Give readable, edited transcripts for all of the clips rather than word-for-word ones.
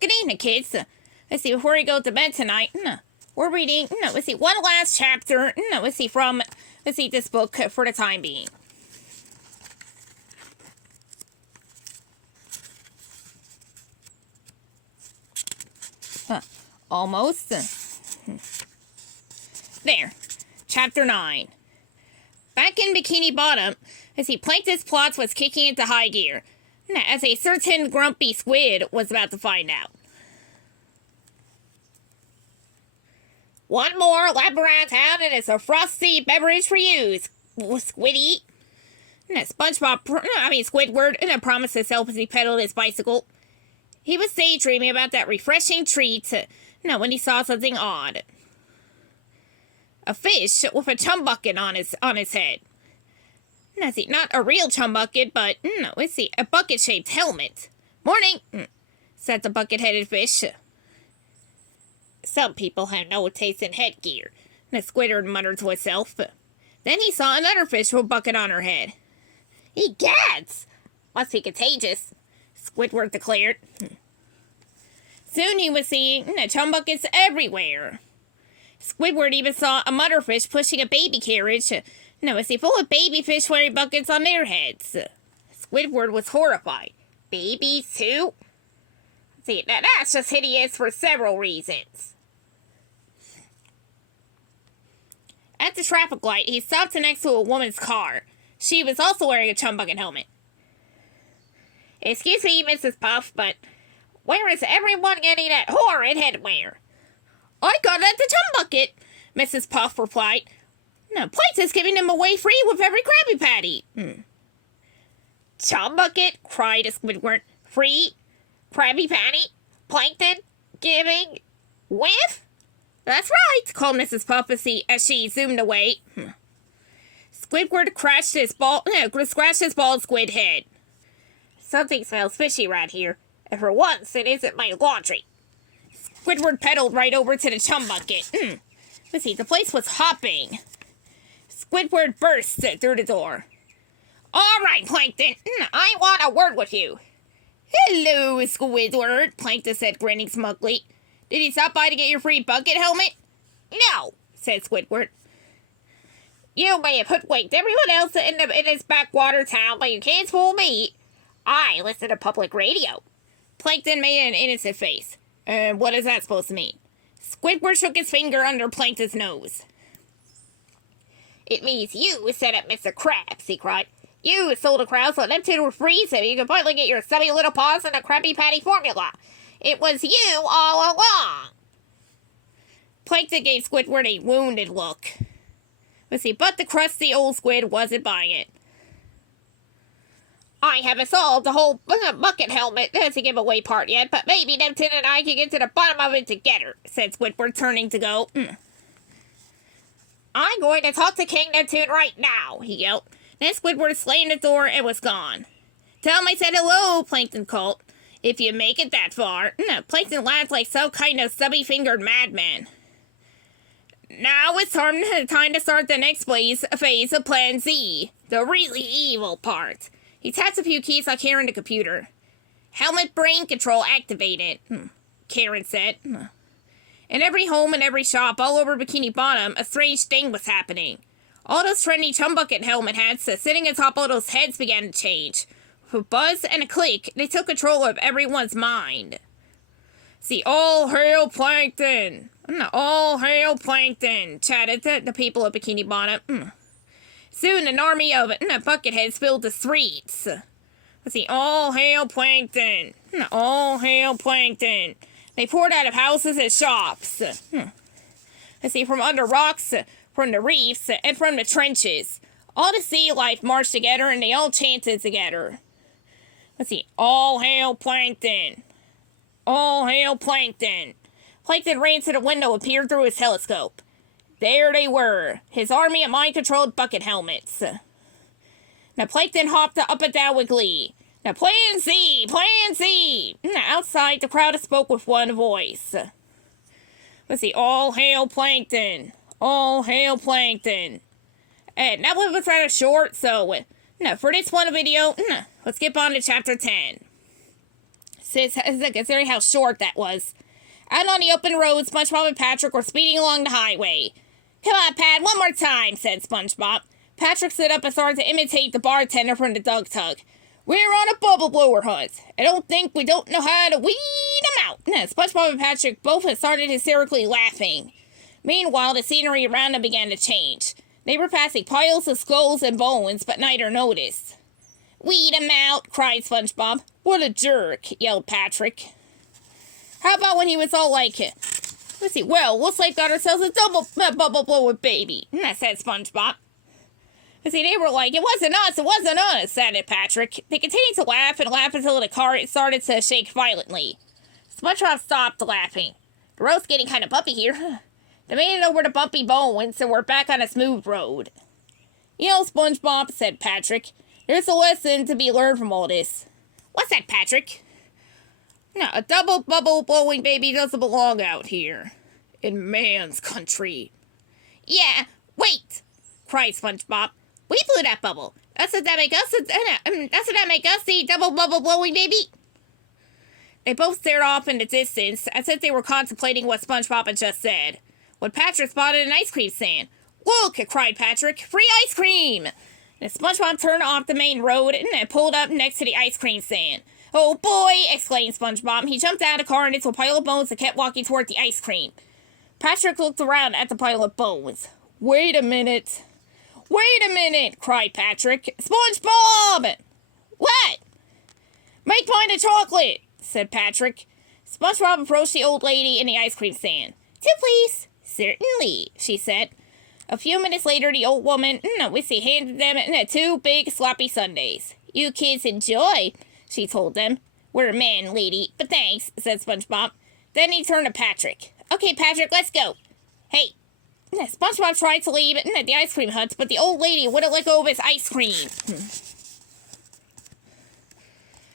Good evening, kids. Let's see, before we go to bed tonight, we're reading, let's see, one last chapter, let's see, from, this book for the time being. Almost. There. Chapter 9. Back in Bikini Bottom, Plankton's plots was kicking into high gear, as a certain grumpy squid was about to find out. One more lap around town and it's a frosty beverage for you, Squiddy. Squidward promised himself as he pedaled his bicycle. He was daydreaming about that refreshing treat, when he saw something odd. A fish with a chum bucket on his head. Not a real chum bucket, but, a bucket-shaped helmet. Morning, said the bucket-headed fish. Some people have no taste in headgear, Squidward muttered to himself. Then he saw another fish with a bucket on her head. Egads! Must be contagious, Squidward declared. Soon he was seeing chum buckets everywhere. Squidward even saw a motherfish pushing a baby carriage, full of baby fish wearing buckets on their heads. Squidward was horrified. Babies, too? Now that's just hideous for several reasons. At the traffic light, he stopped next to a woman's car. She was also wearing a chum bucket helmet. Excuse me, Mrs. Puff, but where is everyone getting that horrid headwear? I got it at the chum bucket, Mrs. Puff replied. Plankton's giving them away free with every Krabby Patty. Chum bucket, cried Squidward. Free? Krabby Patty? Plankton? Giving? With? That's right, called Mrs. Puff as she zoomed away. Squidward scratched his bald squid head. Something smells fishy around here, and for once it isn't my laundry. Squidward pedaled right over to the chum bucket. The place was hopping. Squidward burst through the door. All right, Plankton, I want a word with you. Hello, Squidward, Plankton said, grinning smugly. Did he stop by to get your free bucket helmet? No, said Squidward. You may have hoodwinked everyone else in this backwater town, but you can't fool me. I listen to public radio. Plankton made an innocent face. What is that supposed to mean? Squidward shook his finger under Plankton's nose. It means you set up Mr. Krabs, he cried. You sold a crowd so Neptune were free so you could finally get your stubby little paws in the Krabby Patty formula. It was you all along. Plankton gave Squidward a wounded look. But the crusty old squid wasn't buying it. I haven't solved the whole bucket helmet to giveaway part yet, but maybe Neptune and I can get to the bottom of it together, said Squidward, turning to go. I'm going to talk to King Neptune right now, he yelled. Then Squidward slammed the door and was gone. Tell him I said hello, Plankton called. If you make it that far. Plankton laughed like some kind of stubby-fingered madman. Now it's time to start the next phase of Plan Z, the really evil part. He tapped a few keys on Karen's computer. Helmet brain control activated, Karen said. In every home and every shop all over Bikini Bottom, a strange thing was happening. All those trendy chum bucket helmet hats sitting atop all those heads began to change. With a buzz and a click, they took control of everyone's mind. All hail Plankton! All hail Plankton! Chatted the people of Bikini Bottom. Soon an army of bucketheads filled the streets. All hail Plankton! All hail Plankton! They poured out of houses and shops. From under rocks, from the reefs, and from the trenches. All the sea life marched together and they all chanted together. All hail Plankton! All hail Plankton! Plankton ran to the window and peered through his telescope. There they were, his army of mind-controlled bucket helmets. Now Plankton hopped up and down with glee. Now Plan Z! Plan Z! Outside, the crowd spoke with one voice. All hail Plankton! All hail Plankton! And that one was rather short, so for this one video, let's get on to chapter 10. considering how short that was. Out on the open road, SpongeBob and Patrick were speeding along the highway. Come on, Pat, one more time, said SpongeBob. Patrick stood up and started to imitate the bartender from the Dug Tug. We're on a bubble blower hunt. I don't think we don't know how to weed them out. SpongeBob and Patrick both had started hysterically laughing. Meanwhile, the scenery around them began to change. They were passing piles of skulls and bones, but neither noticed. Weed 'em out, cried SpongeBob. What a jerk, yelled Patrick. How about when he was all like, let's see, well, looks like got ourselves a double bubble blower baby, said SpongeBob. See, they were like, it wasn't us, said Patrick. They continued to laugh and laugh until the car started to shake violently. SpongeBob stopped laughing. The road's getting kind of bumpy here. They made it over the bumpy bones and we're back on a smooth road. You know, SpongeBob, said Patrick, there's a lesson to be learned from all this. What's that, Patrick? No, a double bubble blowing baby doesn't belong out here. In man's country. Yeah, wait, cried SpongeBob. We blew that bubble. That's what that make us the double bubble blowing baby. They both stared off in the distance as if they were contemplating what SpongeBob had just said. When Patrick spotted an ice cream stand. Look, cried Patrick, free ice cream! And SpongeBob turned off the main road and pulled up next to the ice cream stand. Oh boy, exclaimed SpongeBob. He jumped out of the car and into a pile of bones and kept walking toward the ice cream. Patrick looked around at the pile of bones. Wait a minute, cried Patrick. SpongeBob! What? Make mine a chocolate, said Patrick. SpongeBob approached the old lady in the ice cream stand. Two, please. Certainly, she said. A few minutes later, the old woman, handed them two big sloppy sundaes. You kids enjoy, she told them. We're a man, lady, but thanks, said SpongeBob. Then he turned to Patrick. Okay, Patrick, let's go. Hey. SpongeBob tried to leave the ice cream hut, but the old lady wouldn't let go of his ice cream.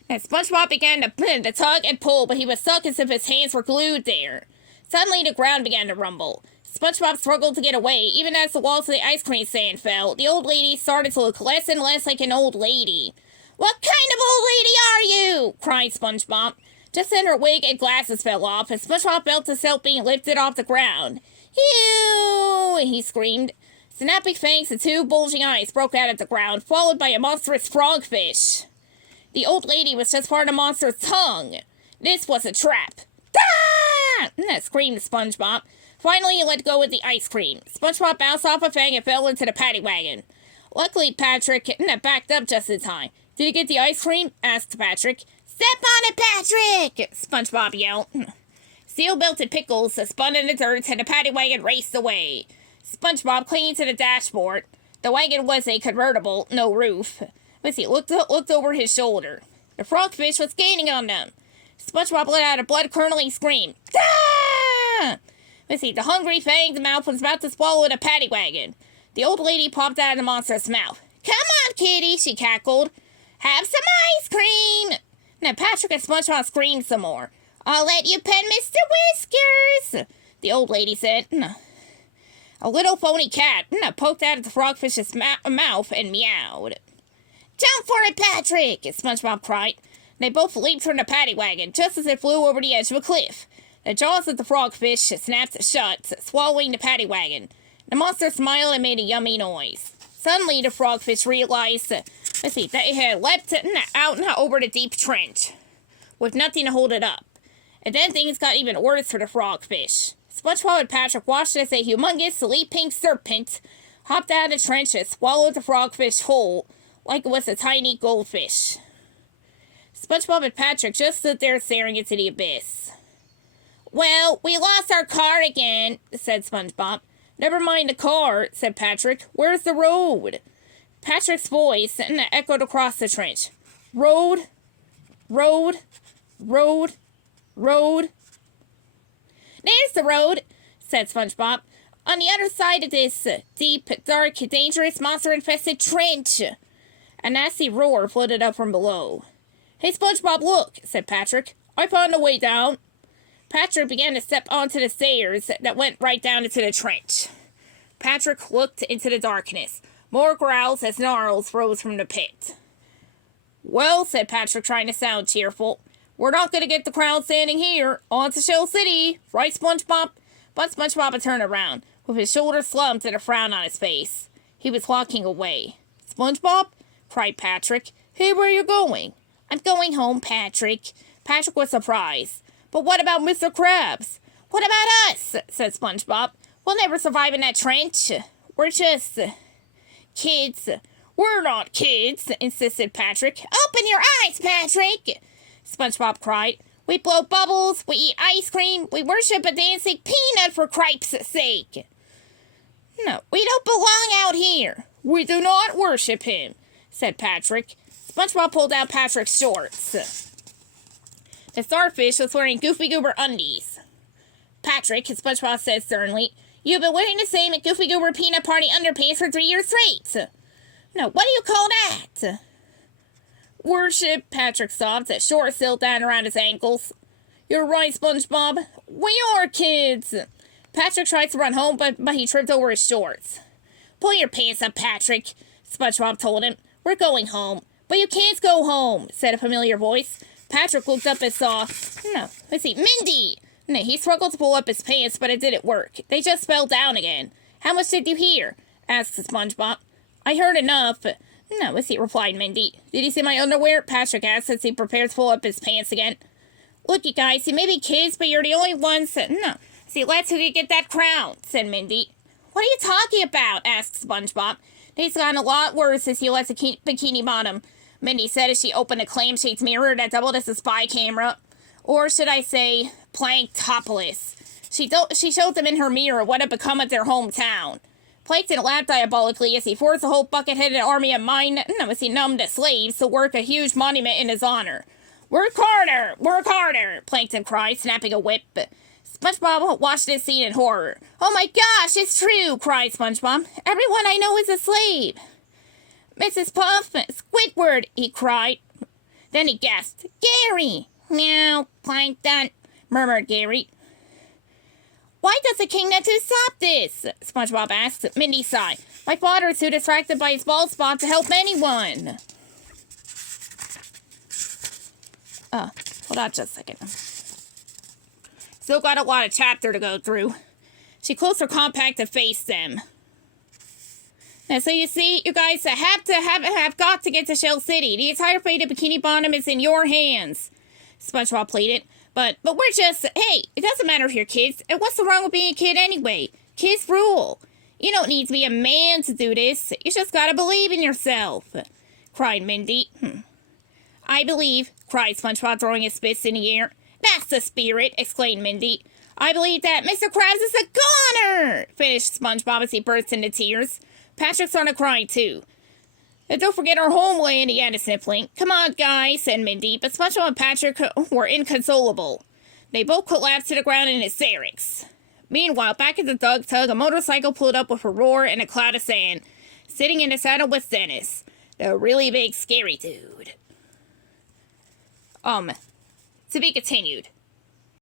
SpongeBob began to tug and pull, but he was stuck as if his hands were glued there. Suddenly, the ground began to rumble. SpongeBob struggled to get away. Even as the walls of the ice cream stand fell, the old lady started to look less and less like an old lady. What kind of old lady are you? Cried SpongeBob. Just then her wig and glasses fell off, and SpongeBob felt himself being lifted off the ground. Ew! He screamed. Snapping fangs and two bulging eyes broke out of the ground, followed by a monstrous frogfish. The old lady was just part of the monster's tongue. This was a trap. Ah! Screamed SpongeBob. Finally, he let go of the ice cream. SpongeBob bounced off a fang and fell into the paddy wagon. Luckily, Patrick backed up just in time. Did you get the ice cream? Asked Patrick. Step on it, Patrick! SpongeBob yelled. Steel-belted pickles spun in the dirt and the paddy wagon raced away. SpongeBob clinging to the dashboard. The wagon was a convertible, no roof. He looked over his shoulder. The frogfish was gaining on them. SpongeBob let out a blood-curdling scream. Ah! The hungry fanged mouth was about to swallow the paddy wagon. The old lady popped out of the monster's mouth. Come on, kitty, she cackled. Have some ice cream! Now Patrick and SpongeBob screamed some more. I'll let you pet Mr. Whiskers, the old lady said. A little phony cat poked out of the frogfish's mouth and meowed. Jump for it, Patrick, SpongeBob cried. They both leaped from the paddy wagon just as it flew over the edge of a cliff. The jaws of the frogfish snapped shut, swallowing the paddy wagon. The monster smiled and made a yummy noise. Suddenly, the frogfish realized that it had leapt out over the deep trench, with nothing to hold it up. And then things got even worse for the frogfish. SpongeBob and Patrick watched as a humongous leaping serpent hopped out of the trench and swallowed the frogfish whole, like it was a tiny goldfish. SpongeBob and Patrick just stood there staring into the abyss. Well, we lost our car again, said SpongeBob. Never mind the car, said Patrick. Where's the road? Patrick's voice echoed across the trench. Road, road, road, road. There's the road, said SpongeBob. On the other side of this deep, dark, dangerous, monster-infested trench. A nasty roar floated up from below. Hey, SpongeBob, look, said Patrick. I found a way down. Patrick began to step onto the stairs that went right down into the trench. Patrick looked into the darkness. More growls as snarls rose from the pit. Well, said Patrick, trying to sound cheerful, We're not going to get the crowd standing here. On to Shell City. Right, SpongeBob? But SpongeBob had turned around, with his shoulders slumped and a frown on his face. He was walking away. SpongeBob? Cried Patrick. Hey, where are you going? I'm going home, Patrick. Patrick was surprised. But what about Mr. Krabs? What about us? Said SpongeBob. We'll never survive in that trench. We're just kids. We're not kids, insisted Patrick. Open your eyes, Patrick! SpongeBob cried. We blow bubbles, we eat ice cream, we worship a dancing peanut for cripe's sake. No, we don't belong out here. We do not worship him, said Patrick. SpongeBob pulled out Patrick's shorts. The starfish was wearing Goofy Goober undies. Patrick, SpongeBob said sternly, you've been wearing the same Goofy Goober peanut party underpants for 3 years straight. No, what do you call that? Worship, Patrick sobbed, that shorts still down around his ankles. You're right, SpongeBob. We are kids. Patrick tried to run home, but he tripped over his shorts. Pull your pants up, Patrick, SpongeBob told him. We're going home. But you can't go home, said a familiar voice. Patrick looked up and saw, Mindy! No, he struggled to pull up his pants, but it didn't work. They just fell down again. How much did you hear? Asked SpongeBob. I heard enough. No, replied Mindy. Did you see my underwear? Patrick asked as he prepared to pull up his pants again. Look, you guys, you may be kids, but you're the only ones that... No. See, let's who can get that crown, said Mindy. What are you talking about? Asked SpongeBob. It's gotten a lot worse as he lets a bikini bottom, Mindy said as she opened a clam-shaped mirror that doubled as a spy camera. Or should I say, Planktopolis. She showed them in her mirror what had become of their hometown. Plankton laughed diabolically as he forced the whole bucket-headed army of numbed slaves to work a huge monument in his honor. Work harder, Plankton cried, snapping a whip. SpongeBob watched this scene in horror. Oh my gosh, it's true, cried SpongeBob. Everyone I know is a slave. Mrs. Puff, Squidward, he cried. Then he gasped, Gary! Meow, Plankton, murmured Gary. Why does the king not to stop this? SpongeBob asked. Mindy sighed. My father is too distracted by his bald spot to help anyone. Hold on just a second. Still got a lot of chapter to go through. She closed her compact to face them. And so you see, you guys have got to get to Shell City. The entire fate of Bikini Bottom is in your hands. SpongeBob pleaded. But we're just, hey, it doesn't matter if you're kids. And what's the wrong with being a kid anyway? Kids rule. You don't need to be a man to do this. You just gotta believe in yourself, cried Mindy. I believe, cried SpongeBob, throwing his fists in the air. That's the spirit, exclaimed Mindy. I believe that Mr. Krabs is a goner, finished SpongeBob as he burst into tears. Patrick started crying too. And don't forget our homeland, he added, sniffling. Come on, guys, said Mindy, but SpongeBob and Patrick were inconsolable. They both collapsed to the ground in hysterics. Meanwhile, back at the Doug Tug, a motorcycle pulled up with a roar and a cloud of sand. Sitting in the saddle was Dennis, the really big, scary dude. To be continued.